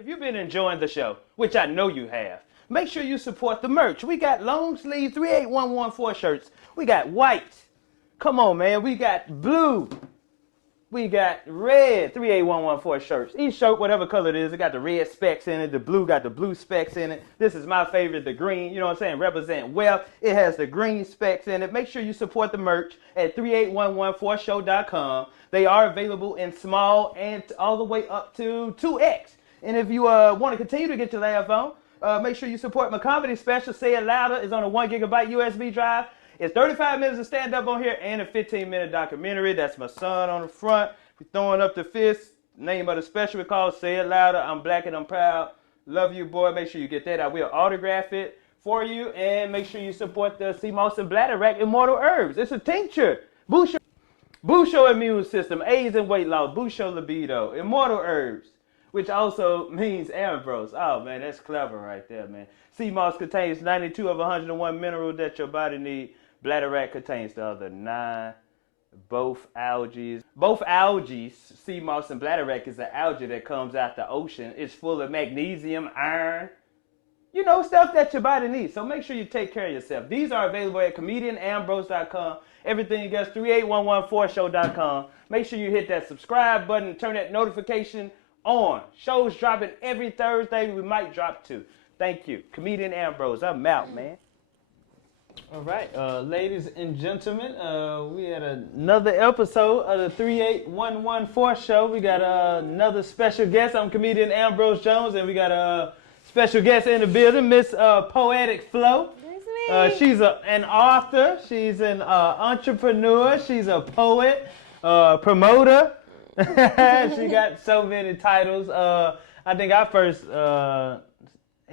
If you've been enjoying the show, which I know you have, make sure you support the merch. We got long sleeve 38114 shirts. We got white. Come on, man. We got blue. We got red 38114 shirts. Each shirt, whatever color it is, it got the red specks in it. The blue got the blue specks in it. This is my favorite, the green. You know what I'm saying? Represent wealth. It has the green specks in it. Make sure you support the merch at 38114show.com. They are available in small and all the way up to 2X. And if you want to continue to get your laugh on, make sure you support my comedy special. Say It Louder is on a 1 gigabyte USB drive. It's 35 minutes of stand-up on here and a 15-minute documentary. That's my son on the front. We're throwing up the fist. Name of the special is called Say It Louder. I'm black and I'm proud. Love you, boy. Make sure you get that. I will autograph it for you. And make sure you support the Seamoss and Bladderwack Immortal Herbs. It's a tincture. Boost your immune system. AIDS and weight loss. Boost your libido. Immortal Herbs, which also means Ambrose. Oh, man, that's clever right there, man. Seamoss contains 92 of 101 minerals that your body needs. Bladderwack contains the other 9. Both algae, Seamoss and Bladderwack is an algae that comes out the ocean. It's full of magnesium, iron, you know, stuff that your body needs. So make sure you take care of yourself. These are available at comedianambrose.com. Everything else, 38114show.com. Make sure you hit that subscribe button, turn that notification on. Shows dropping every Thursday. We might drop 2. Thank you. Comedian Ambrose. I'm out, man. All right, ladies and gentlemen, we had another episode of the 38114 show. We got another special guest. I'm comedian Ambrose Jones, and we got a special guest in the building, Miss Poetic Flo. That's me. She's an author. She's an entrepreneur. She's a poet, promoter. She got so many titles. I think I first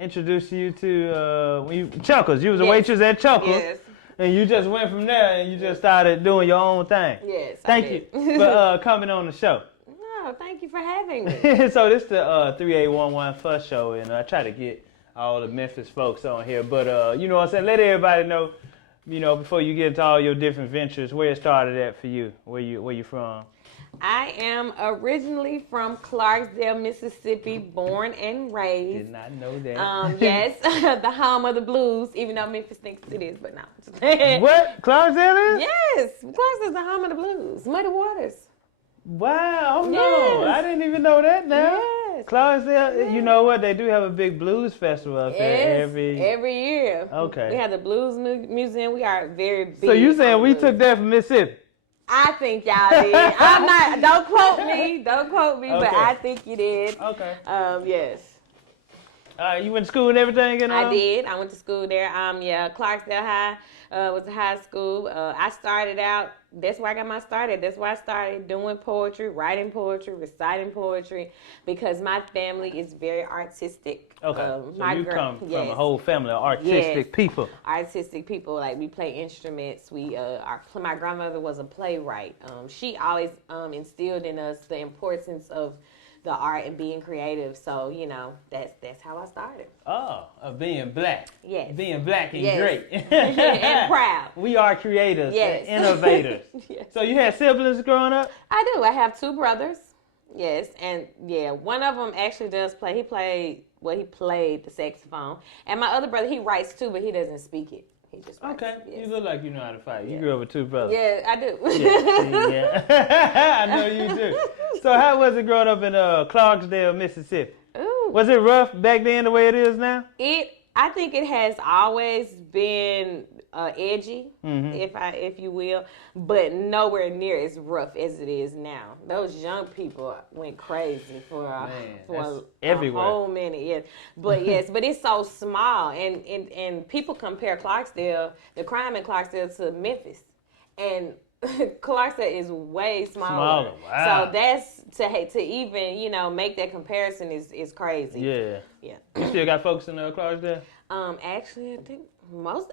introduced you to when you Chuckles. You was a waitress at Chuckles. Yes. And you just went from there and you just started doing your own thing. Yes. Thank you for coming on the show. No, thank you for having me. So this is the 3811 Fuss show, and I try to get all the Memphis folks on here. But you know what I'm saying? Let everybody know, you know, before you get into all your different ventures, where it started at for you, where you from. I am originally from Clarksdale, Mississippi, born and raised. Did not know that. Yes, the home of the blues, even though Memphis thinks it is, but no. What? Clarksdale is? Yes, Clarksdale's the home of the blues. Muddy Waters. Wow, no, Yes. I didn't even know that now. Yes. Clarksdale, Yes. You know what? They do have a big blues festival up there every year. Okay. We have the Blues Museum. We are very big. So you saying we blues. took that from Mississippi? I think y'all did. I'm not. Don't quote me. Don't quote me. Okay. But I think you did. Okay. Yes. You went to school and everything, and I did. I went to school there. Clarksdale High was a high school. I started out. That's where I got my start at. That's where I started doing poetry, writing poetry, reciting poetry, because my family is very artistic. Okay. So you come from yes. a whole family of artistic people. Artistic people. Like, we play instruments. My grandmother was a playwright. She always instilled in us the importance of the art and being creative. So, you know, that's how I started. Oh, of being black. Yes. Being black and Yes. great. And proud. We are creators Yes. and innovators. Yes. So you had siblings growing up? I do. I have 2 brothers. Yes. And yeah, one of them actually does play. He played the saxophone. And my other brother, he writes too, but he doesn't speak it. He just writes. Okay. Yes. You look like you know how to fight. Yeah. You grew up with 2 brothers. Yeah, I do. Yeah. I know you do. So how was it growing up in Clarksdale, Mississippi? Ooh. Was it rough back then the way it is now? I think it has always been edgy, if you will, but nowhere near as rough as it is now. Those young people went crazy for a whole minute. Yes, but but it's so small, and people compare Clarksdale, the crime in Clarksdale, to Memphis, and Clarksdale is way smaller. Wow. So that's to even make that comparison is crazy. Yeah. Yeah. You still got folks in Clarksdale? Actually, I think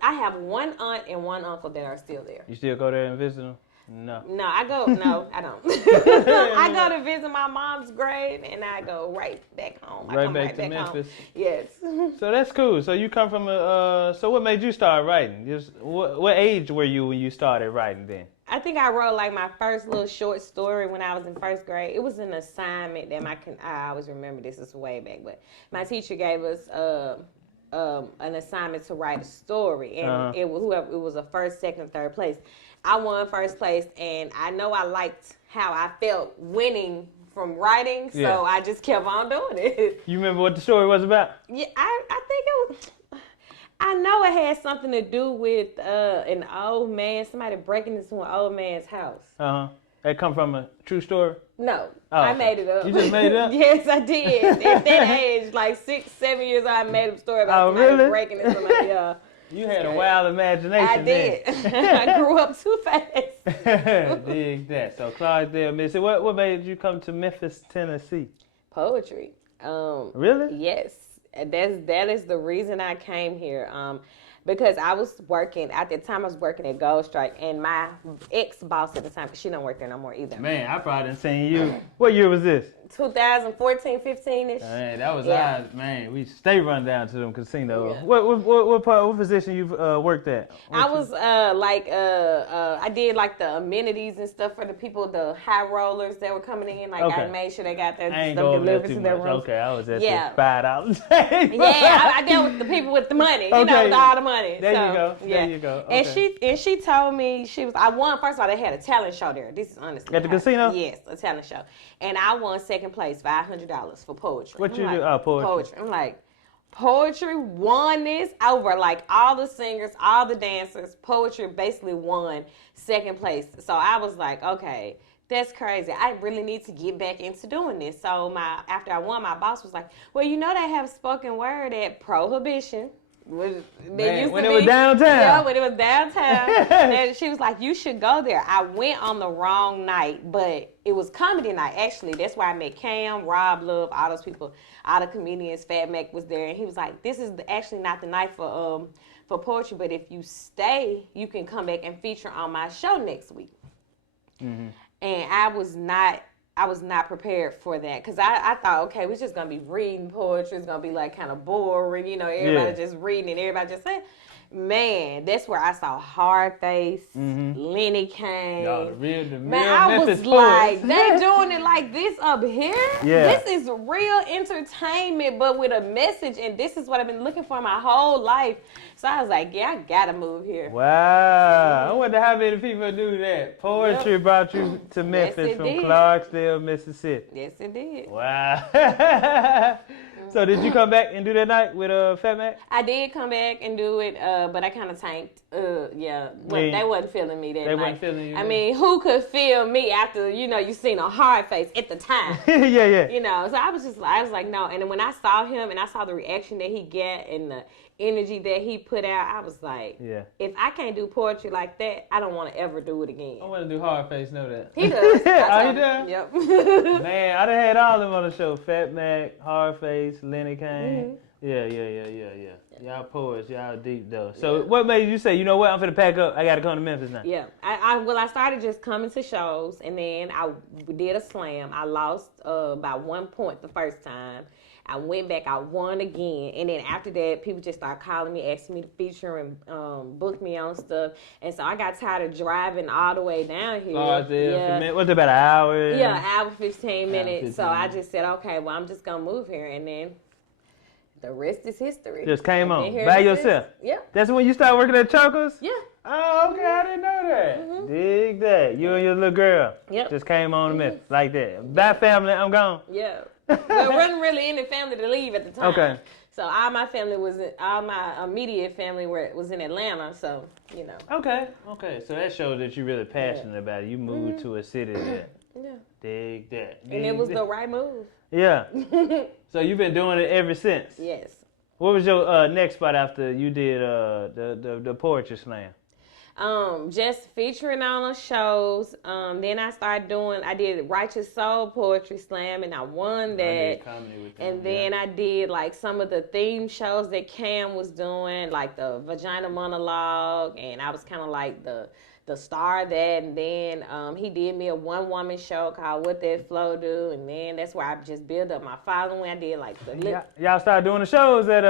I have one aunt and one uncle that are still there. You still go there and visit them? No. No, I don't. I go to visit my mom's grave, and I go right back home. Right back to Memphis. Home. Yes. So that's cool. So you come from so what made you start writing? Just what age were you when you started writing then? I think I wrote like my first little short story when I was in first grade. It was an assignment that I always remember this is way back, but my teacher gave us an assignment to write a story, and it was a first, second, third place. I won first place, and I know I liked how I felt winning from writing, so I just kept on doing it. You remember what the story was about? Yeah, I think it was. I know it had something to do with an old man, somebody breaking into an old man's house. That come from a true story? No, I made it up. You just made it up? Yes, I did. At that age, like 6, 7 years old, I made up a story about somebody breaking into somebody. You had a wild imagination. I did. I grew up too fast. Dig that. So Clarksdale, Mississippi. What made you come to Memphis, Tennessee? Poetry. Really? Yes. That is the reason I came here. Because I was working, at the time I was working at Gold Strike, and my ex-boss at the time, because she don't work there no more either. Man, I probably didn't seen you. What year was this? 2014, 15-ish. Man, that was ours. Man, we stay run down to them casinos. Yeah. What position you worked at? I was I did like the amenities and stuff for the people, the high rollers that were coming in. Like I made sure they got their stuff delivered to their rooms. Okay, I was at the $5. I dealt with the people with the money, with all the money. There you go. There you go. Okay. And she told me I won. First of all, they had a talent show there. This is honestly at the casino. Yes, a talent show, and I won second place, $500 for poetry. What you do? Oh, poetry. I'm like, poetry won this over like all the singers, all the dancers. Poetry basically won second place. So I was like, okay, that's crazy. I really need to get back into doing this. So after I won, my boss was like, well, you know they have spoken word at Prohibition. When it was downtown. Yeah, when it was downtown. And she was like, you should go there. I went on the wrong night, but it was comedy night, actually. That's where I met Cam, Rob Love, all those people, all the comedians. Fat Mac was there. And he was like, this is actually not the night for poetry, but if you stay, you can come back and feature on my show next week. Mm-hmm. And I was not prepared for that because I thought, okay, we're just going to be reading poetry. It's going to be like kind of boring, everybody just reading and everybody just saying. Man, that's where I saw Hardface, Lenny Kane. Man, I was like, they doing it like this up here? Yeah. This is real entertainment, but with a message, and this is what I've been looking for my whole life. So I was like, yeah, I got to move here. Wow. I wonder how many people do that. Poetry brought you to Memphis from Clarksdale, Mississippi. Yes, it did. Wow. So did you come back and do that night with Fat Mac? I did come back and do it, but I kind of tanked. They wasn't feeling me that night. They wasn't feeling you. I mean, who could feel me after you seen a hard face at the time? Yeah. So I was like, no. And then when I saw him and I saw the reaction that he get and the energy that he put out, I was like, if I can't do poetry like that, I don't want to ever do it again. I want to do Hardface, know that. He does. Oh, he does? Yep. Man, I done had all of them on the show. Fat Mac, Hardface, Lenny Kane. Mm-hmm. Yeah. Y'all poets, y'all deep though. So what made you say, you know what, I'm finna pack up, I gotta come to Memphis now? Yeah, I started just coming to shows, and then I did a slam. I lost by 1 point the first time. I went back, I won again, and then after that, people just started calling me, asking me to feature and book me on stuff, and so I got tired of driving all the way down here. What's it, about an hour? Yeah, an hour, 15 minutes. So I just said, okay, well, I'm just gonna move here, and then the rest is history. Just came on by yourself. Yeah. That's when you started working at Chokers? Yeah. Oh, okay, I didn't know that. Mm-hmm. Dig that. You and your little girl. Yep. Just came on to Memphis like that. Bye, family, I'm gone. Yeah. There wasn't really any family to leave at the time. Okay. So all my family all my immediate family was in Atlanta, so, Okay. So that shows that you're really passionate about it. You moved to a city that. Yeah. Dig that. And it was the right move. Yeah. So you've been doing it ever since? Yes. What was your next spot after you did the poetry slam? Just featuring on the shows. Then I did Righteous Soul Poetry Slam, and I won that. I did comedy with them, and then I did like some of the theme shows that Cam was doing, like the Vagina Monologue, and I was kind of like the the star of that, and then he did me a one-woman show called What That Flo Do, and then that's where I just built up my following. I did like the y'all started doing the shows at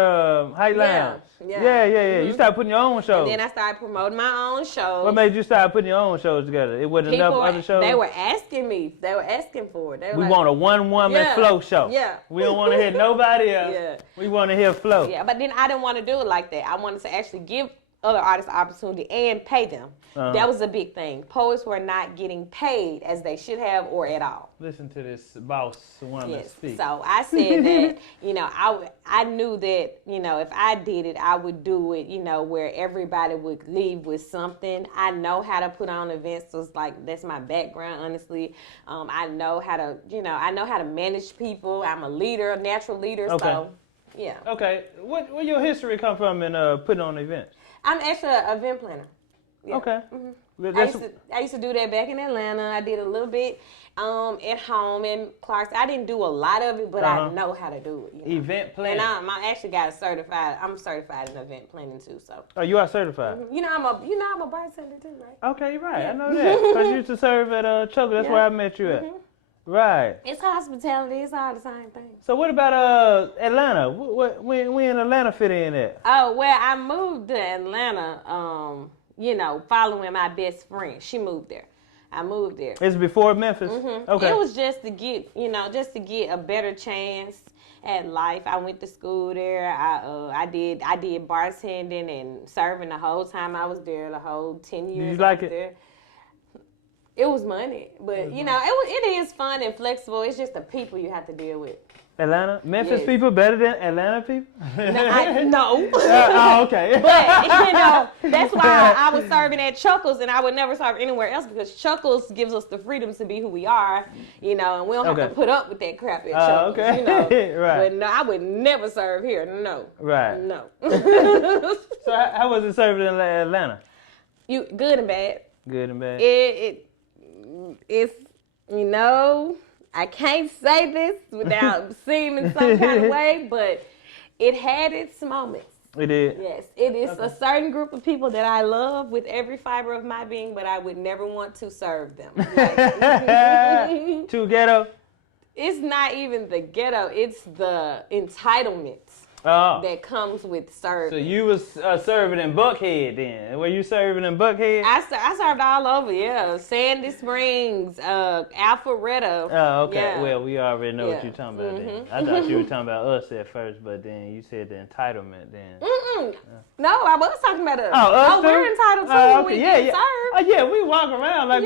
Height Lounge. Yeah. You started putting your own shows. And then I started promoting my own shows. What made you start putting your own shows together? It wasn't enough other shows? They were asking me. They were asking for it. They were we want a one-woman Flo show. Yeah. We don't want to hear nobody else. Yeah. We want to hear Flo. Yeah, but then I didn't want to do it like that. I wanted to actually give other artists opportunity and pay them. That was a big thing. Poets were not getting paid as they should have or at all. Listen to this boss woman speak. So I said that, I knew that, if I did it, I would do it, where everybody would leave with something. I know how to put on events. So it's like, that's my background, honestly. I know how to, manage people. I'm a leader, a natural leader. Okay. So, yeah. Okay. Where your history come from in putting on events? I'm actually an event planner. Yeah. Okay. Mm-hmm. I used to do that back in Atlanta. I did a little bit at home in Clarksdale. I didn't do a lot of it, but I know how to do it. Event planning. And I actually got certified. I'm certified in event planning too. So. Oh, you are certified. Mm-hmm. I'm a bartender too, right? Okay, you're right. Yeah. I know that. Because you used to serve at Chocolate. That's where I met you at. Mm-hmm. Right. It's hospitality. It's all the same thing. So what about Atlanta? When in Atlanta fit in at? Oh, well, I moved to Atlanta, following my best friend. She moved there. I moved there. It's before Memphis? Mm-hmm. Okay. It was just to get a better chance at life. I went to school there. I did bartending and serving the whole time I was there, the whole 10 years. Did you like it? There. It was money, but it is fun and flexible. It's just the people you have to deal with. Atlanta? Memphis people better than Atlanta people? No. Okay. But, that's why I was serving at Chuckles, and I would never serve anywhere else because Chuckles gives us the freedom to be who we are, and we don't have to put up with that crap at Chuckles, Right. But no, I would never serve here, no. Right. No. So how was it serving in Atlanta? Good and bad. Good and bad. It's, I can't say this without seeming some kind of way, but it had its moments. It did? Yes. It is a certain group of people that I love with every fiber of my being, but I would never want to serve them. Too ghetto? It's not even the ghetto. It's the entitlements. That comes with serving. So you was serving in Buckhead then? Were you serving in Buckhead? I served all over, yeah. Sandy Springs, Alpharetta. Oh, okay. Yeah. Well, we already know what you're talking about then. I thought you were talking about us at first, but then you said the entitlement then. No, I was talking about us. Us too? We're entitled to when we get served. Oh, yeah, we walk around like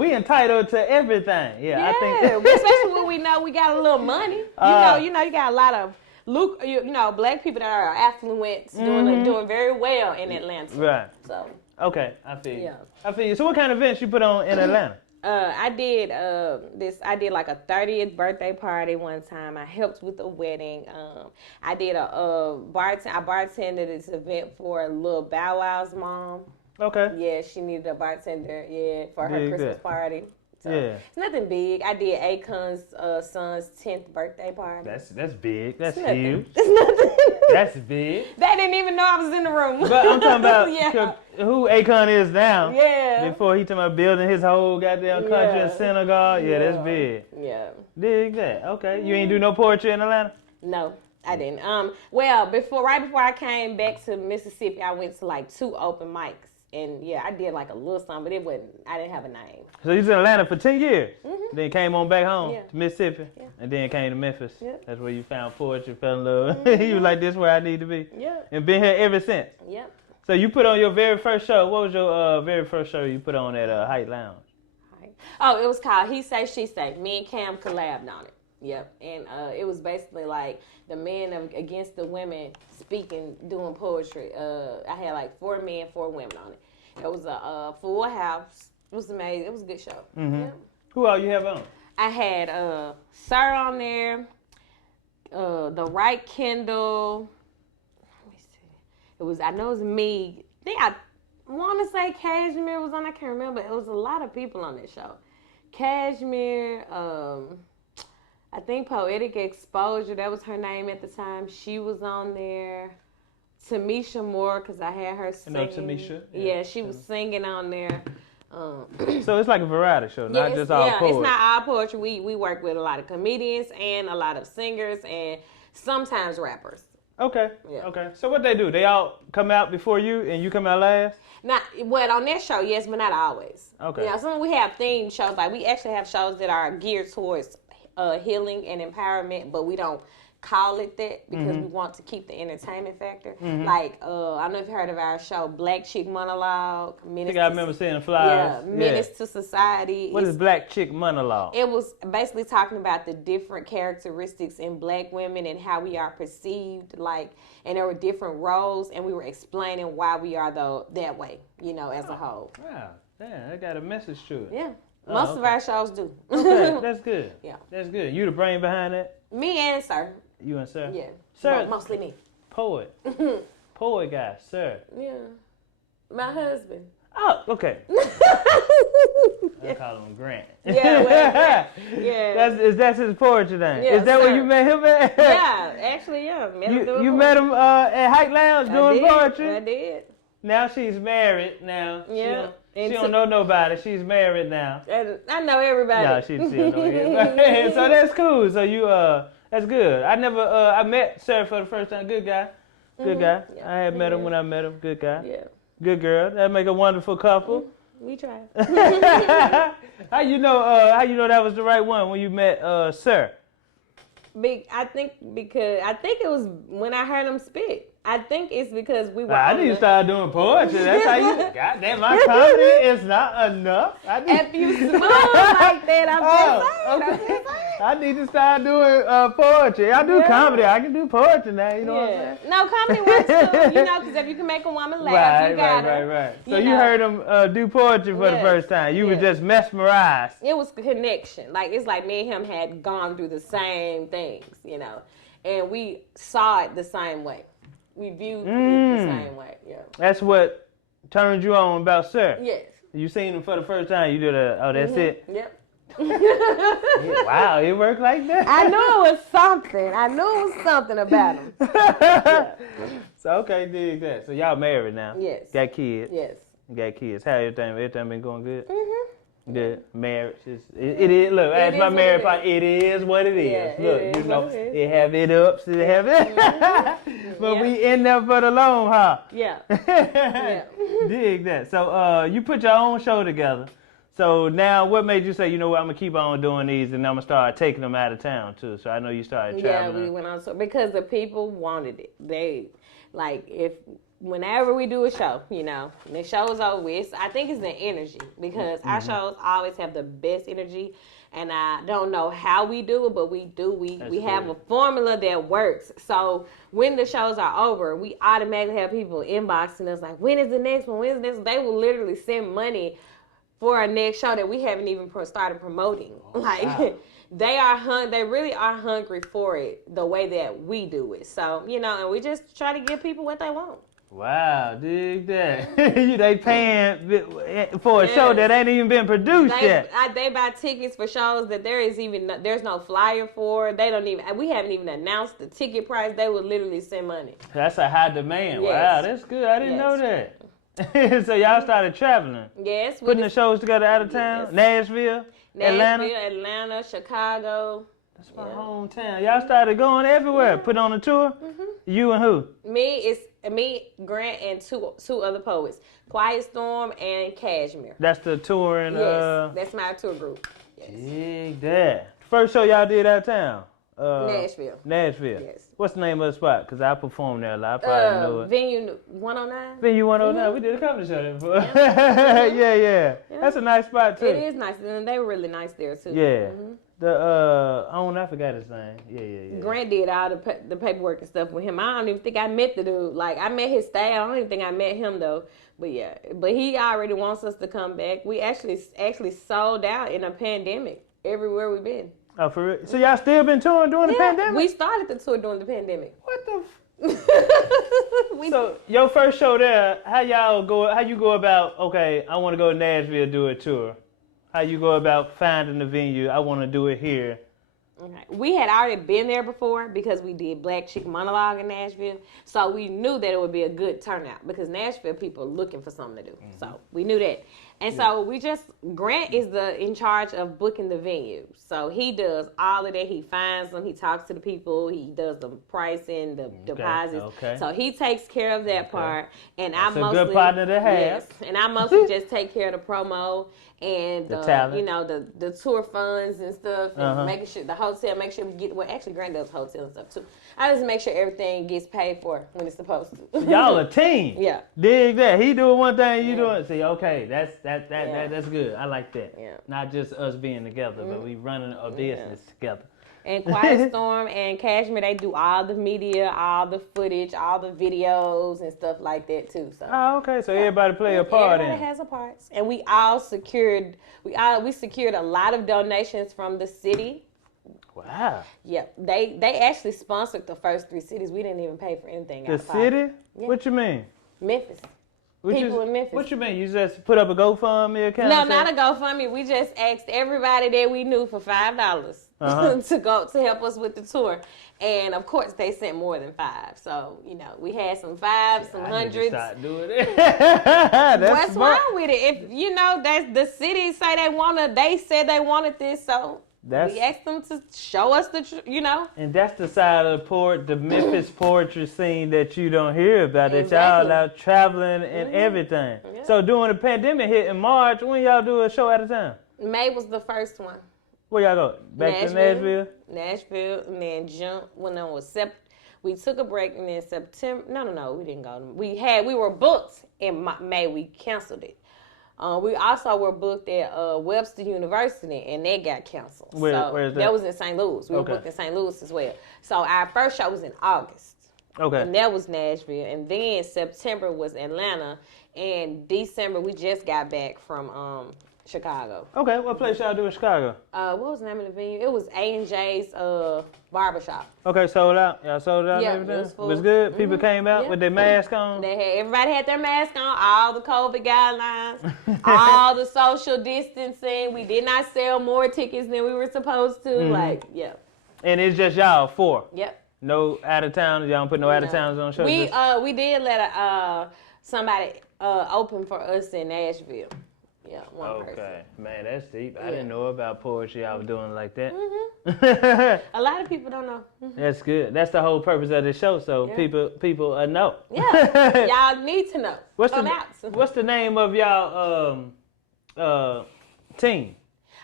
we entitled to everything. Yeah, I think. Especially when we know we got a little money. You got a lot of black people that are affluent, doing very well in Atlanta. Right. So. Okay, I feel you. Yeah. I feel you. So what kind of events you put on in Atlanta? I did I did like a 30th birthday party one time. I helped with a wedding. I did I bartended this event for Lil Bow Wow's mom. Okay. Yeah, she needed a bartender, for her Christmas party. So it's nothing big. I did Akon's son's 10th birthday party. That's big. That's huge. It's nothing. That's big. They didn't even know I was in the room. But I'm talking about who Akon is now. Yeah. Before he talking about building his whole goddamn country in Senegal. Yeah, that's big. Yeah. Dig that. Okay. You ain't do no poetry in Atlanta? No, I didn't. Right before I came back to Mississippi, I went to like 2 open mics. And I did like a little something, but I didn't have a name. So you was in Atlanta for 10 years? Mm-hmm. Then came on back home to Mississippi? Yeah. And then came to Memphis? Yep. That's where you found poetry, fell in love. Mm-hmm. You was like, this is where I need to be? Yeah. And been here ever since? Yep. So you put on your very first show. What was your very first show you put on at Height Lounge? Oh, it was called He Say, She Say. Me and Cam collabed on it. Yep. And it was basically like the men against the women speaking, doing poetry. I had like 4 men, 4 women on it. It was a full house. It was amazing. It was a good show. Mm-hmm. Yeah. Who all you have on? I had Sir on there, the Right Kendall. Let me see. I know it was me. I think I want to say Cashmere was on. I can't remember. It was a lot of people on that show. Cashmere. I think Poetic Exposure. That was her name at the time. She was on there. Tamisha Moore, because I had her singing. I know Tamisha. Yeah, she was singing on there. So it's like a variety show, not just all poetry. It's not all poetry. We work with a lot of comedians and a lot of singers and sometimes rappers. Okay. Yeah. Okay. So what they do? They all come out before you and you come out last? On that show, yes, but not always. Okay. Some we have themed shows. Like we actually have shows that are geared towards healing and empowerment, but we don't call it that because we want to keep the entertainment factor. Like, I don't know if you heard of our show, Chic Monologue. I think I remember seeing the flyers. Yeah, Menace to Society. What is Chic Monologue? It was basically talking about the different characteristics in black women and how we are perceived, and there were different roles, and we were explaining why we are that way, as a whole. Wow, damn, I got a message to it. Yeah. Most of our shows do. Okay, that's good. Yeah. That's good. You the brain behind that? Me and Sir. You and Sir? Yeah. Sir. Mostly me. Poet. Poet guy, Sir. Yeah. My husband. Oh, okay. I call him Grant. Yeah, yeah. That's his poetry name. Yeah, is that where you met him at? Yeah, actually, yeah. You met him at Hike Lounge doing poetry? I did. Now she's married now. Yeah. She don't know nobody. She's married now. And I know everybody. No, she still know everybody. So that's cool. So you that's good. I met Sarah for the first time. Good guy. Good guy. Yeah. I had met him when I met him. Good guy. Yeah. Good girl. That make a wonderful couple. We tried. How you know that was the right one when you met Sir? I think it was when I heard him spit. I think it's because we were. I need to start doing poetry. That's how you. Goddamn, my comedy is not enough. If you smooth like that, I'm just saying. I need to start doing poetry. I do comedy. I can do poetry now. You know what I'm saying? No, comedy works too. Because if you can make a woman laugh, you got her. Right. So you heard him do poetry for the first time. You were just mesmerized. It was a connection. It's like me and him had gone through the same things, and we saw it the same way. We viewed it the same way, yeah. That's what turned you on about Sir? Yes. You seen him for the first time, you did that's it? Yep. Wow, it worked like that? I knew it was something about him. Yeah. So, okay, dig that. So y'all married now? Yes. Got kids? Yes. Got kids. How everything been going good? Mm-hmm. Good. Marriage is it is. Look, as my married part, it is what it is. Yeah, Look, it have it ups, it have it. But we in there for the long haul. Yeah. Dig that. So you put your own show together. So now, what made you say, you know what, I'm gonna keep on doing these, and I'm gonna start taking them out of town too? So I know you started traveling. Yeah, we went on tour because the people wanted it. They whenever we do a show, the show is over with. I think it's the energy because our shows always have the best energy, and I don't know how we do it, but we do. We have a formula that works. So when the shows are over, we automatically have people inboxing us like, when is the next one? When is the next one? They will literally send money for our next show that we haven't even started promoting. Wow. They really are hungry for it the way that we do it. So, and we just try to give people what they want. Wow, dig that. They paying for a show that ain't even been produced yet. They buy tickets for shows that there's no flyer for. We haven't even announced the ticket price. They would literally send money. That's a high demand. Yes. Wow, that's good. I didn't know that. So y'all started traveling. Yes. Putting the shows together out of town. Yes. Nashville, Atlanta, Chicago. That's my hometown. Y'all started going everywhere. Put on a tour. Mm-hmm. You and who? Me, Grant, and two other poets, Quiet Storm and Cashmere. That's the touring. Yes, that's my tour group. Yes. Dig that. First show y'all did out of town. Nashville. Yes. What's the name of the spot? Because I performed there a lot. I probably know it. Venue 109. Venue 109. Mm-hmm. We did a comedy show there before. Yeah. That's a nice spot too. It is nice, and they were really nice there too. Yeah. Mm-hmm. I forgot his name. Yeah. Grant did all the paperwork and stuff with him. I don't even think I met the dude. I met his staff. I don't even think I met him though. But yeah, he already wants us to come back. We actually sold out in a pandemic everywhere we've been. Oh, for real? So y'all still been touring during the pandemic? We started the tour during the pandemic. What the So your first show there, how you go about, okay, I want to go to Nashville, do a tour. How you go about finding the venue, I want to do it here. Okay. We had already been there before because we did Black Chic Monologue in Nashville. So we knew that it would be a good turnout because Nashville people are looking for something to do. Mm-hmm. So we knew that. And so we just, Grant is in charge of booking the venue. So he does all of that. He finds them. He talks to the people. He does the pricing, the deposits. Okay. So he takes care of that part. And that's a good partner to have. Yes, and I mostly just take care of the promo and the tour funds and stuff, and making sure the hotel, make sure we get. Well, actually, Grant does hotel and stuff too. I just make sure everything gets paid for when it's supposed to. Y'all a team. Yeah. Dig that. He doing one thing, you doing. See, okay, that's good. I like that. Yeah. Not just us being together, but we running a business together. And Quiet Storm and Cashmere, they do all the media, all the footage, all the videos and stuff like that too. So. Oh, okay. So everybody play a part in it. Everybody has a part. And we all secured a lot of donations from the city. Wow. Yeah. They actually sponsored the first 3 cities. We didn't even pay for anything. The city? Yeah. What you mean? Memphis. People in Memphis. What you mean? You just put up a GoFundMe account? No, not a GoFundMe. We just asked everybody that we knew for $5 to help us with the tour. And of course, they sent more than 5. So, we had some 5s, some hundreds. Start doing it. What's wrong with it? If, that's the city they said they wanted this, so. We asked them to show us And that's the side of the Memphis poetry scene that you don't hear about. Exactly. That y'all out traveling and everything. Yeah. So during the pandemic hit in March, when y'all do a show at a time? May was the first one. Where y'all go? Back to Nashville? Nashville, and then we took a break, and then September. No, we didn't go. We were booked in May. We canceled it. We also were booked at Webster University, and that got canceled. Where is that? That was in St. Louis. We were booked in St. Louis as well. So our first show was in August. Okay. And that was Nashville. And then September was Atlanta. And December, we just got back from Chicago. Okay. What place y'all do in Chicago? What was the name of the venue? It was A&J's Barbershop. Okay, sold out. Y'all sold out and everything? It was good? People came out with their mask on? Everybody had their mask on, all the COVID guidelines, all the social distancing. We did not sell more tickets than we were supposed to. And it's just y'all 4? Yep. No out-of-towners? Y'all don't put no out-of-towners on shows? We did let somebody open for us in Nashville. Yeah, one person. Okay, man, that's deep. I didn't know about poetry I was doing like that. A lot of people don't know. That's good. That's the whole purpose of the show, so people know. Yeah, y'all need to know. What's the name of y'all team?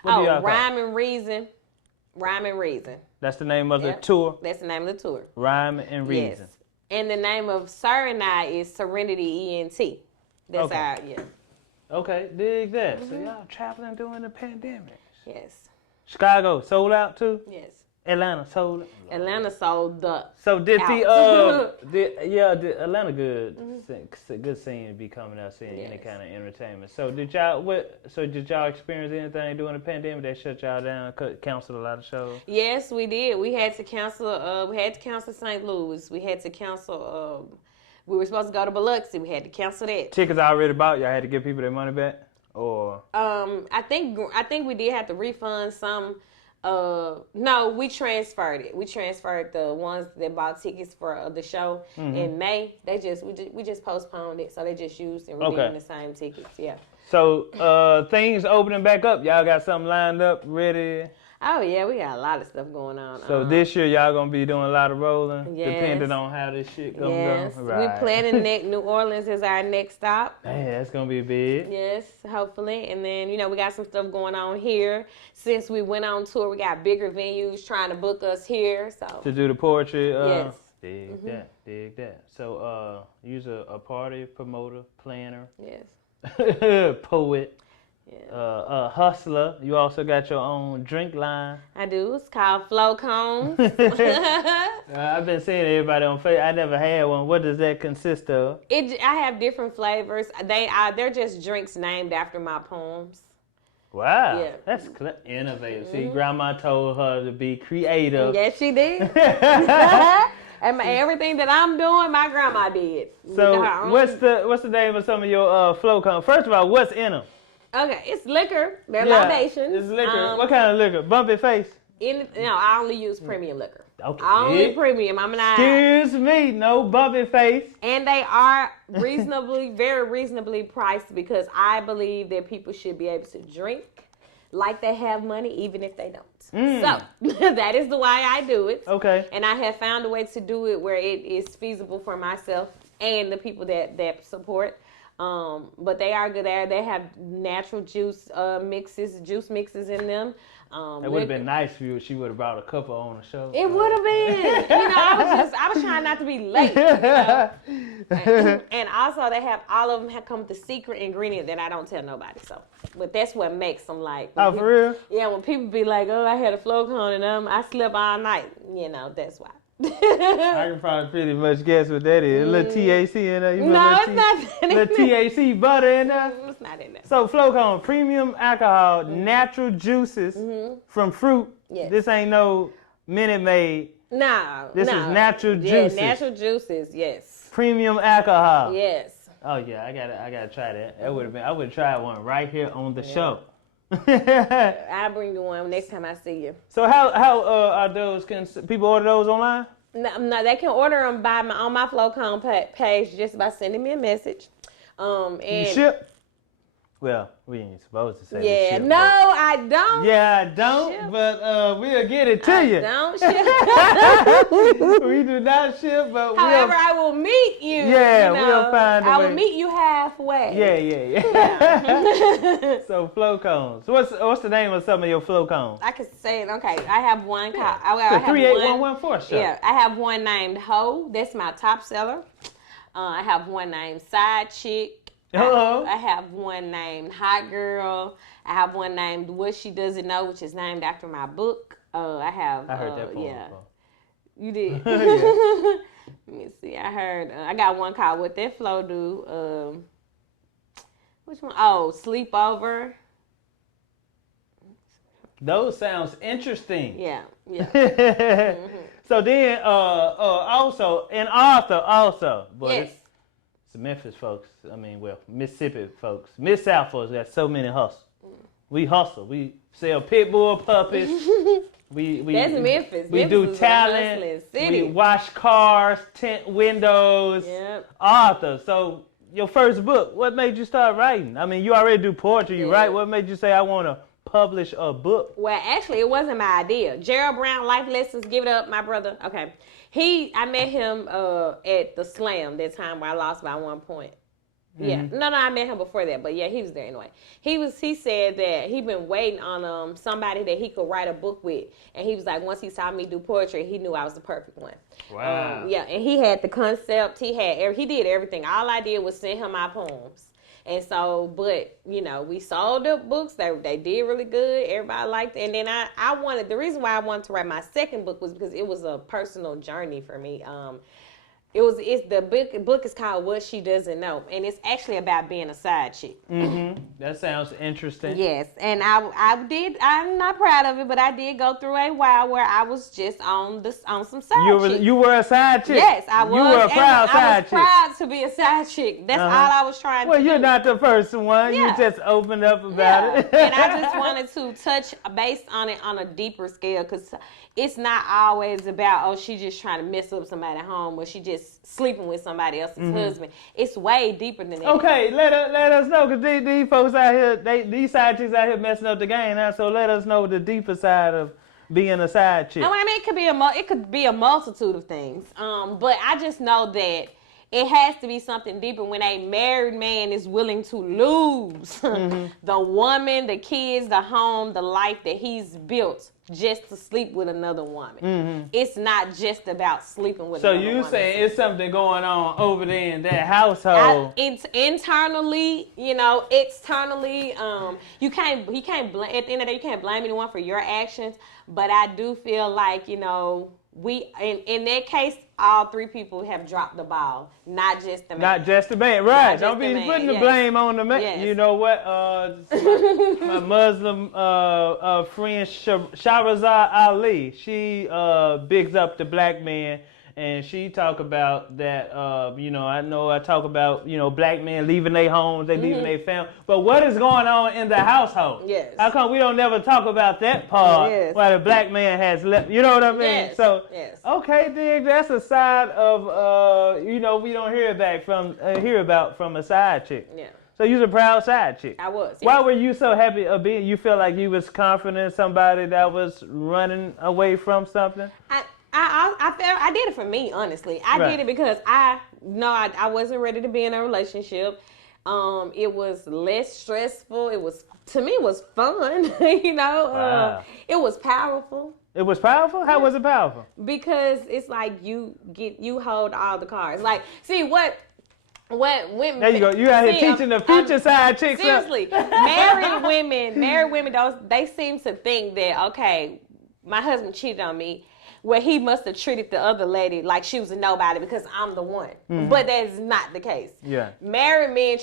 Rhyme and Reason. Rhyme and Reason. That's the name of the tour? That's the name of the tour. Rhyme and Reason. Yes. And the name of Sir and I is Serenity ENT. That's our, Okay, dig that. So y'all traveling during the pandemic. Yes. Chicago sold out too? Yes. Atlanta sold out? Atlanta sold up. So did Atlanta good? Good scene to be coming out seeing any kind of entertainment. So did y'all experience anything during the pandemic that shut y'all down, canceled a lot of shows? Yes, we did. We had to cancel St. Louis. We had to cancel we were supposed to go to Biloxi. We had to cancel that. Tickets already bought. Y'all had to give people their money back, or? I think we did have to refund some. No, we transferred it. We transferred the ones that bought tickets for the show in May. We just postponed it, so they just used and redeemed the same tickets. Yeah. So things opening back up. Y'all got something lined up, ready? Oh, yeah, we got a lot of stuff going on. So this year, y'all going to be doing a lot of rolling, depending on how this shit going to go? Right. We're planning New Orleans as our next stop. Hey, that's going to be big. Yes, hopefully. And then, we got some stuff going on here. Since we went on tour, we got bigger venues trying to book us here. So to do the poetry? Yes. Dig that. So you're a party promoter, planner. Yes. Poet. Yeah. Hustler. You also got your own drink line. I do. It's called Flo Cones. I've been seeing everybody on Facebook. I never had one. What does that consist of? I have different flavors. They're just drinks named after my poems. Wow. Yeah. That's innovative. See, Grandma told her to be creative. Yes, she did. And everything that I'm doing, my grandma did. So what's the name of some of your Flo Cones? First of all, what's in them? Okay, it's liquor. They're libations. It's liquor. What kind of liquor? Bumpy face? I only use premium liquor. Okay. Only premium. I'm not. Excuse me, no bumpy face. And they are very reasonably priced because I believe that people should be able to drink like they have money, even if they don't. So that is the way I do it. Okay. And I have found a way to do it where it is feasible for myself and the people that support. But they are good there. They have natural juice mixes in them. It would have been nice for you if she would have brought a couple on the show. It would have been. I was trying not to be late. And also they have all of them have come with the secret ingredient that I don't tell nobody. So, but that's what makes them like. Oh, for real? Yeah, when people be like, "Oh, I had a flow cone and I slept all night." That's why. I can probably pretty much guess what that is. A little THC in there. No, it's not. Little THC butter in there. It's not in there. So Flo Cone, premium alcohol, natural juices from fruit. Yes. This ain't no Minute Maid. No. This is natural juices. Yeah, natural juices. Yes. Premium alcohol. Yes. Oh yeah, I gotta try that. I would have tried one right here on the show. I'll bring you one next time I see you. So how are those? Can people order those online? No, they can order them on my Flo Cone page just by sending me a message. And you ship? Well, we ain't supposed to say yeah, ship, no, I don't. Yeah, I don't, ship. But we'll get it to you. Don't ship. We do not ship, but however, I will meet you. Yeah, we'll find a way. I will meet you halfway. Yeah. So Flo Cones. What's the name of some of your Flo Cones? I can say it. Okay, I have one. The 38114 show. Yeah, I have one named Ho. That's my top seller. I have one named Side Chick. Hello. I have one named Hot Girl. I have one named What She Doesn't Know, which is named after my book. I heard that poem. Yeah. You did. Yeah. Let me see. I got one called What That Flo Do. Which one? Oh, Sleepover. Those sounds interesting. Yeah. So then, also an author also. But yes. It's the Memphis folks. Mississippi folks. Mid-South folks got so many hustles. We hustle. We sell pit bull puppies. That's Memphis. We do talent. We wash cars, tint windows. Yep. Author. So your first book, what made you start writing? I mean, you already do poetry, you write. What made you say I want to publish a book? Well, actually, it wasn't my idea. Gerald Brown, Life Lessons, Give It Up, my brother. Okay. I met him at the Slam that time where I lost by 1 point. Yeah. No, I met him before that, but yeah, he was there anyway. He said that he'd been waiting on somebody that he could write a book with. And he was like, once he saw me do poetry, he knew I was the perfect one. Wow. Yeah, and he had the concept. He did everything. All I did was send him my poems. And so, but, we sold the books. They did really good. Everybody liked it. And then the reason why I wanted to write my second book was because it was a personal journey for me. The book is called What She Doesn't Know, and it's actually about being a side chick. Mm-hmm. That sounds interesting. Yes, and I'm not proud of it, but I did go through a while where I was just on some side chick. You were a side chick? Yes, I was. You were a proud side chick. I was proud to be a side chick. That's all I was trying to do. Well, you're not the first one. Yeah. You just opened up about it. And I just wanted to touch base on it on a deeper scale because it's not always about, she just trying to mess up somebody at home or she just sleeping with somebody else's husband. It's way deeper than that. Okay, let us know because these folks out here, these side chicks out here messing up the game now. So let us know the deeper side of being a side chick. It could be a multitude of things. But I just know that it has to be something deeper when a married man is willing to lose the woman, the kids, the home, the life that he's built just to sleep with another woman. It's not just about sleeping with another woman. So you saying it's something going on over there in that household? Internally, externally, he can't blame, at the end of the day, you can't blame anyone for your actions, but I do feel like, we in that case, all three people have dropped the ball, not just the man. Not just the man, right? Don't be putting the blame on the man. Yes. You know what? My Muslim friend Shahrazad Ali, she bigs up the black man and she talk about that. I know I talk about black men leaving their homes, they leaving their family. But what is going on in the household? Yes. How come we don't never talk about that part where the black man has left? You know what I mean? Yes. So okay, dig. That's a side of we don't hear about from a side chick. Yeah. So you was a proud side chick. I was. Yes. Why were you so happy of being? You feel like you was confident in somebody that was running away from something? I did it for me, honestly. I did it because I wasn't ready to be in a relationship. It was less stressful. It was fun. Wow. It was powerful. It was powerful? How was it powerful? Because it's like you hold all the cards. Like, see what women. There you go. You out here teaching the future side chicks. Seriously, married women, they seem to think that, okay, my husband cheated on me. Where he must have treated the other lady like she was a nobody because I'm the one. Mm-hmm. But that's not the case. Yeah. Married men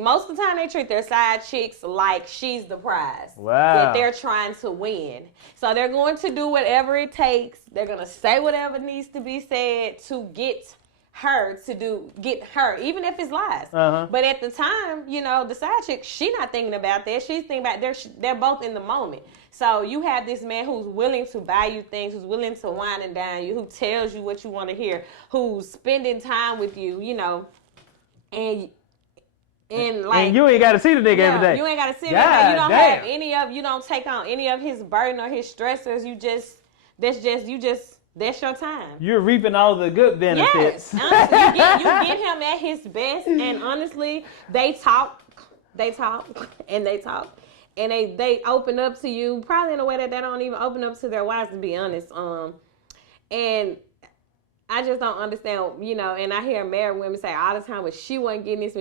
most of the time they treat their side chicks like she's the prize. Wow. That they're trying to win. So they're going to do whatever it takes. They're going to say whatever needs to be said to get her, even if it's lies. Uh-huh. But at the time, the side chick, she not thinking about that. She's thinking about they're both in the moment. So you have this man who's willing to buy you things, who's willing to wine and dine you, who tells you what you want to hear, who's spending time with you, and you ain't got to see the nigga every day. You ain't got to see him every day. You don't take on any of his burden or his stressors. That's your time. You're reaping all the good benefits. Yes. Honestly, you get him at his best, and honestly, they talk, and they open up to you probably in a way that they don't even open up to their wives, to be honest. And I just don't understand, and I hear married women say all the time, well, she wasn't getting this,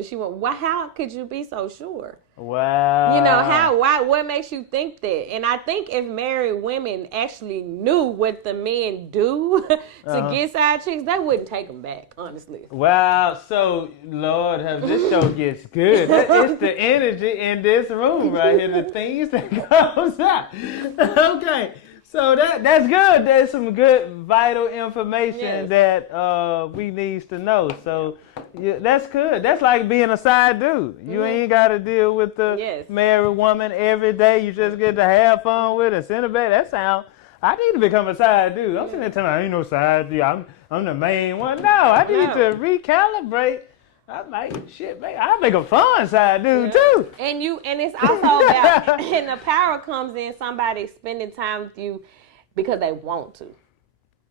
how could you be so sure? Wow. What makes you think that? And I think if married women actually knew what the men do to get side chicks, they wouldn't take them back, honestly. Wow. So, Lord, this show gets good. It's the energy in this room right here, the things that goes out. Okay. So that's good. There's some good vital information that we needs to know. So that's good. That's like being a side dude. You ain't got to deal with the married woman every day. You just get to have fun with her. Send her back. That sound. I need to become a side dude. I'm sitting there telling I ain't no side dude. I'm the main one. No, I need to recalibrate. I make a fun side dude too. And it's also about, and the power comes in somebody spending time with you because they want to.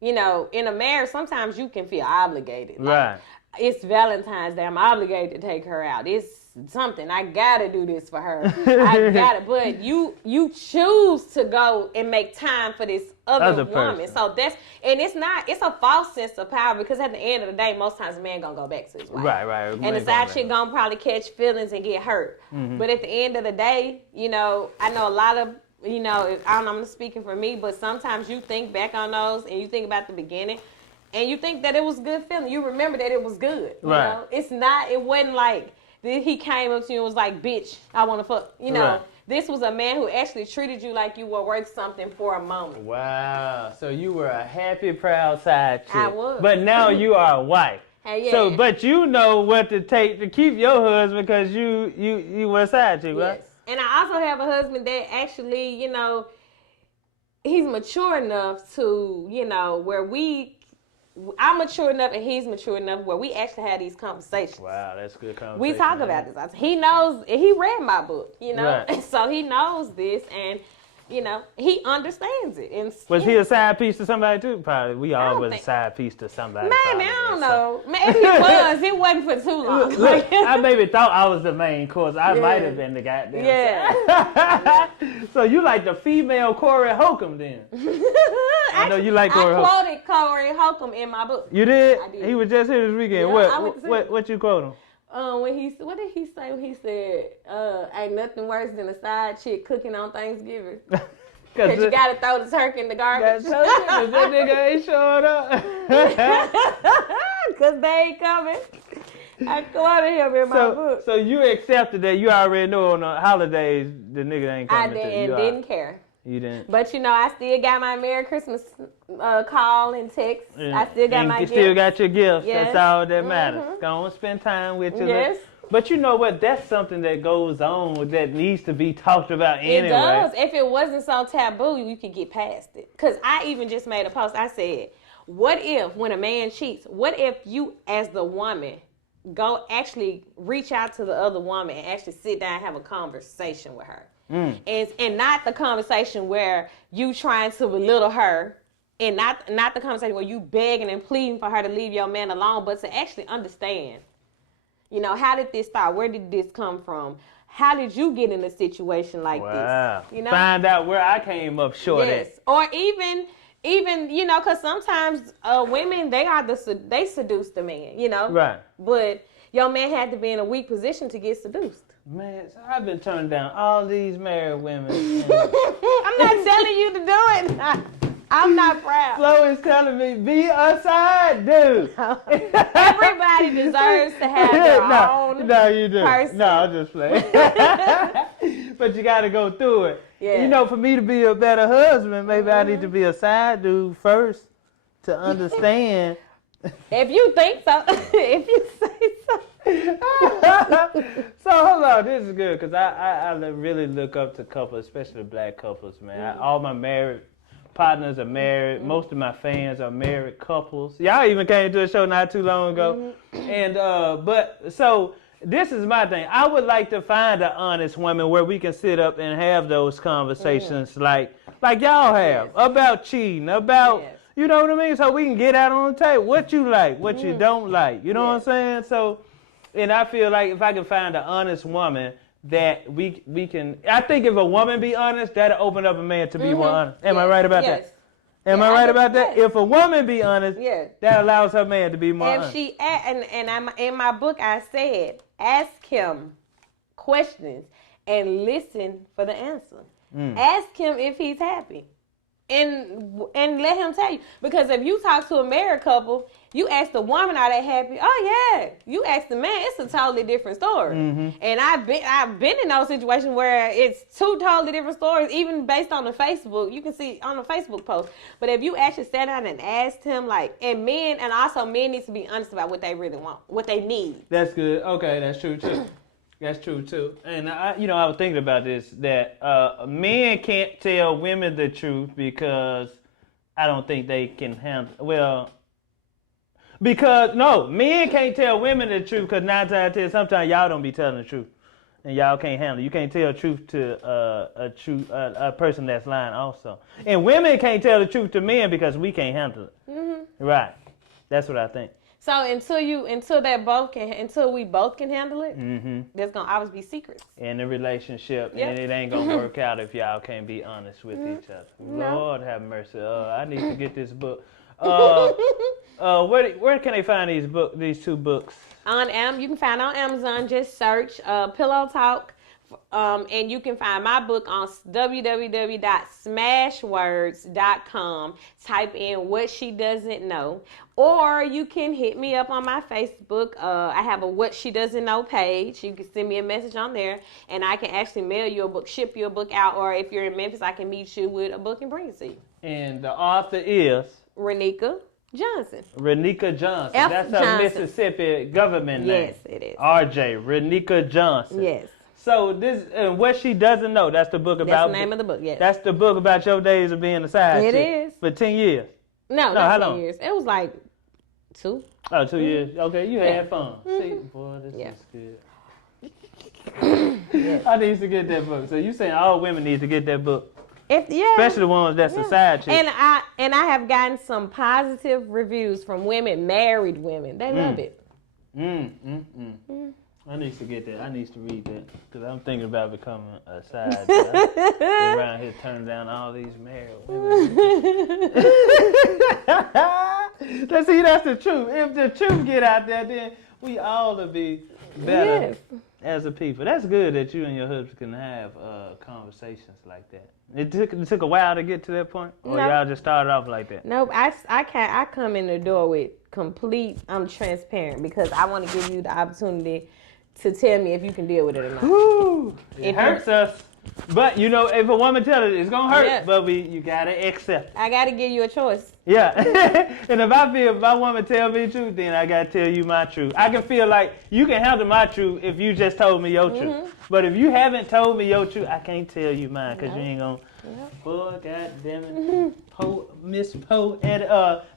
In a marriage, sometimes you can feel obligated. Like, it's Valentine's Day. I'm obligated to take her out. It's something. I gotta do this for her. I gotta. But you choose to go and make time for this other woman. Person. So it's a false sense of power, because at the end of the day, most times a man gonna go back to his wife. Right. And the side chick gonna probably catch feelings and get hurt. Mm-hmm. But at the end of the day, I know a lot of, I'm speaking for me, but sometimes you think back on those and you think about the beginning and you think that it was a good feeling. You remember that it was good. You know? It wasn't like he came up to you and was like, bitch, I want to fuck. This was a man who actually treated you like you were worth something for a moment. Wow. So you were a happy, proud side chick. I was. But now you are a wife. Hey, yeah. So, but you know what to take to keep your husband, because you were a side chick, right? Yes. And I also have a husband that actually, he's mature enough to, where I'm mature enough and he's mature enough where we actually have these conversations. Wow, that's good conversation. We talk about this. He knows, he read my book, Right. So he knows this, and, he understands it. And was he a side piece to somebody too? Probably. We all was a side piece to somebody. Maybe, I don't know. Maybe he was. It wasn't for too long. Look, I maybe thought I was the main course. I might have been the goddamn. Yeah. So you like the female Corey Holcomb then? I know you like Corey Holcomb. I quoted Corey Holcomb in my book. You did? I did. He was just here this weekend. Yeah, What you quote him? What did he say when he said, ain't nothing worse than a side chick cooking on Thanksgiving? Because you got to throw the turkey in the garbage. That nigga ain't showing up. Because they ain't coming. I quoted him in my book. So you accepted that you already know on the holidays the nigga ain't coming. I did, and didn't care. You didn't. But I still got my Merry Christmas call and text. I still got my gift. You still got your gifts. Yes. That's all that matters. Go and spend time with you. Yes. But you know what? That's something that goes on that needs to be talked about anyway. It does. If it wasn't so taboo, you could get past it. Because I even just made a post. I said, what if when a man cheats, what if you as the woman go actually reach out to the other woman and actually sit down and have a conversation with her? And not the conversation where you trying to belittle her, and not the conversation where you begging and pleading for her to leave your man alone, but to actually understand, how did this start? Where did this come from? How did you get in a situation like this? Find out where I came up short at. Or even because sometimes women, they seduce the man, Right. But your man had to be in a weak position to get seduced. Man, so I've been turning down all these married women. I'm not telling you to do it. I'm not proud. Flo is telling me, be a side dude. Everybody deserves to have their own you do. person. No, I'm just playing. But you got to go through it. Yeah. For me to be a better husband, maybe I need to be a side dude first to understand. If you think so. If you say so. So hold on, this is good because I really look up to couples, especially black couples, man. All my married partners are married. Most of my fans are married couples. Y'all even came to a show not too long ago. And so this is my thing. I would like to find an honest woman where we can sit up and have those conversations like y'all have about cheating, about you know what I mean? So we can get out on the table. What you like, what you don't like. You know what I'm saying? So, and I feel like if I can find an honest woman that we can, I think if a woman be honest, that'll open up a man to be more honest. Am I right about that? Am I right about that? If a woman be honest, that allows her man to be more honest. And I'm, in my book I said, ask him questions and listen for the answer. Ask him if he's happy. And let him tell you. Because if you talk to a married couple, you ask the woman, are they happy? Oh, yeah. You ask the man, it's a totally different story. And I've been in those situations where it's two totally different stories, even based on the Facebook. You can see on the Facebook post. But if you actually sat down and asked him, and men need to be honest about what they really want, what they need. That's good. Okay, that's true, too. That's true, too. And, I was thinking about this, that men can't tell women the truth because I don't think they can handle, men can't tell women the truth because 9 times out of 10, sometimes y'all don't be telling the truth. And y'all can't handle it. You can't tell the truth to a person that's lying also. And women can't tell the truth to men because we can't handle it. Right. That's what I think. So until we both can handle it, there's gonna always be secrets in the relationship, and it ain't gonna work out if y'all can't be honest with each other. Lord have mercy. I need to get this book. Where can they find these two books? You can find on Amazon. Just search Pillow Talk. And you can find my book on www.smashwords.com. Type in What She Doesn't Know. Or you can hit me up on my Facebook. I have a What She Doesn't Know page. You can send me a message on there, and I can actually mail you a book, ship you a book out, or if you're in Memphis, I can meet you with a book and bring it to you. And the author is? Ranieka Johnson. Ranieka Johnson. That's a Mississippi government name. Yes, it is. RJ, Ranieka Johnson. Yes. So this, What She Doesn't Know, that's the book about. That's the name of the book, yes. That's the book about your days of being a side chick. It is. For 10 years. No, how 10 long? years. It was like 2. Oh, 2 years. Okay, you had fun. See, boy, this is good. I need to get that book. So you saying all women need to get that book? Especially the ones that's a side chick. And I have gotten some positive reviews from women, married women. They love it. I need to get that. I need to read that because I'm thinking about becoming a side chick. Around here turning down all these married women. That's the truth. If the truth get out there, then we all will be better as a people. That's good that you and your husband can have conversations like that. It took a while to get to that point, or y'all just started off like that? Nope. I come in the door with I'm transparent because I want to give you the opportunity to tell me if you can deal with it or not. Woo! It hurts us. But you know, if a woman tell it, it's gonna hurt. Yeah. But you gotta accept it. I gotta give you a choice. Yeah. And if my woman tell me the truth, then I gotta tell you my truth. I can feel like you can handle my truth if you just told me your truth. But if you haven't told me your truth, I can't tell you mine because you ain't gonna. Boy, God damn it, Miss Poe, and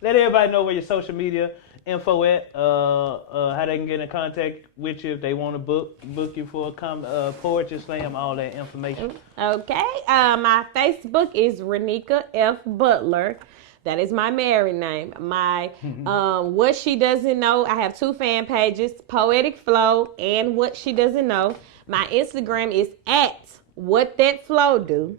let everybody know where your social media info at, how they can get in contact with you if they want to book you for a poetry slam, all that information. Okay, my Facebook is Ranieka F. Butler. That is my married name. My What She Doesn't Know, I have 2 fan pages, Poetic Flo and What She Doesn't Know. My Instagram is at What That Flo Do.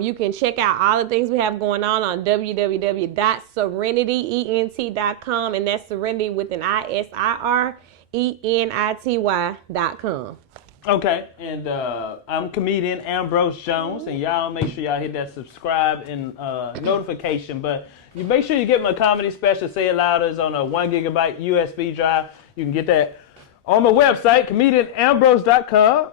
You can check out all the things we have going on www.serenityent.com, and that's Serenity with an ISIRENITY.com. Okay, and I'm comedian Ambrose Jones, and y'all make sure y'all hit that subscribe and notification. But you make sure you get my comedy special, Say It Louder, is on a 1 gigabyte USB drive. You can get that on my website, comedianambrose.com,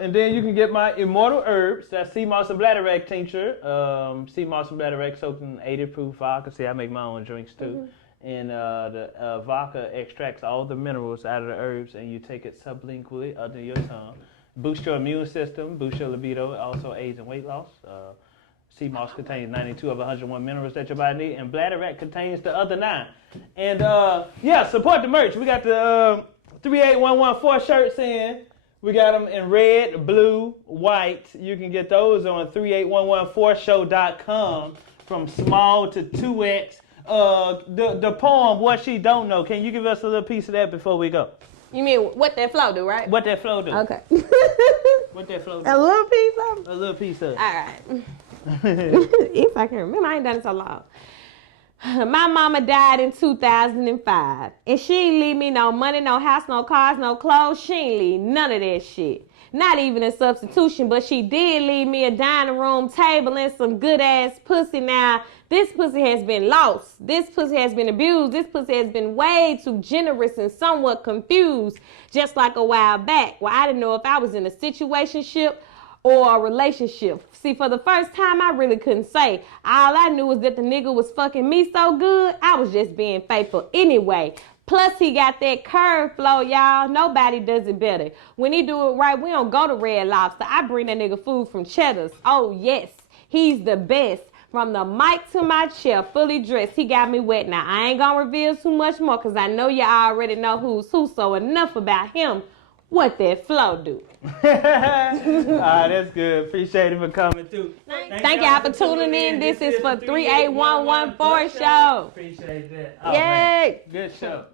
and then you can get my immortal herbs. That's Seamoss and Bladderwack tincture. Seamoss and Bladderwack soaked in 80 proof vodka. See, I make my own drinks too. And the vodka extracts all the minerals out of the herbs, and you take it sublingually under your tongue. Boost your immune system, boost your libido, also aids in weight loss. Seamoss contains 92 of 101 minerals that your body needs, and Bladderwack contains the other 9. And yeah, support the merch. We got the 38114 shirts in. We got them in red, blue, white. You can get those on 38114show.com from small to 2X. The poem, What She Don't Know. Can you give us a little piece of that before we go? You mean What That Flo Do, right? What That Flo Do. Okay. What That Flo Do. A little piece of it? A little piece of it. All right. If I can remember, I ain't done it so long. My mama died in 2005, and she ain't leave me no money, no house, no cars, no clothes. She ain't leave none of that shit. Not even a substitution, but she did leave me a dining room table and some good ass pussy. Now, this pussy has been lost. This pussy has been abused. This pussy has been way too generous and somewhat confused, just like a while back, where I didn't know if I was in a situationship or a relationship. See, for the first time, I really couldn't say. All I knew was that the nigga was fucking me so good, I was just being faithful anyway. Plus, he got that curve flow, y'all. Nobody does it better. When he do it right, we don't go to Red Lobster. I bring that nigga food from Cheddar's. Oh, yes, he's the best. From the mic to my chair, fully dressed, he got me wet. Now, I ain't gonna reveal too much more because I know you already know who's who, so enough about him. What that Flo do? That's good. Appreciate it for coming too. Thank y'all for tuning in. This is for 38114 show. Appreciate that. Oh, Yay! man. Good show.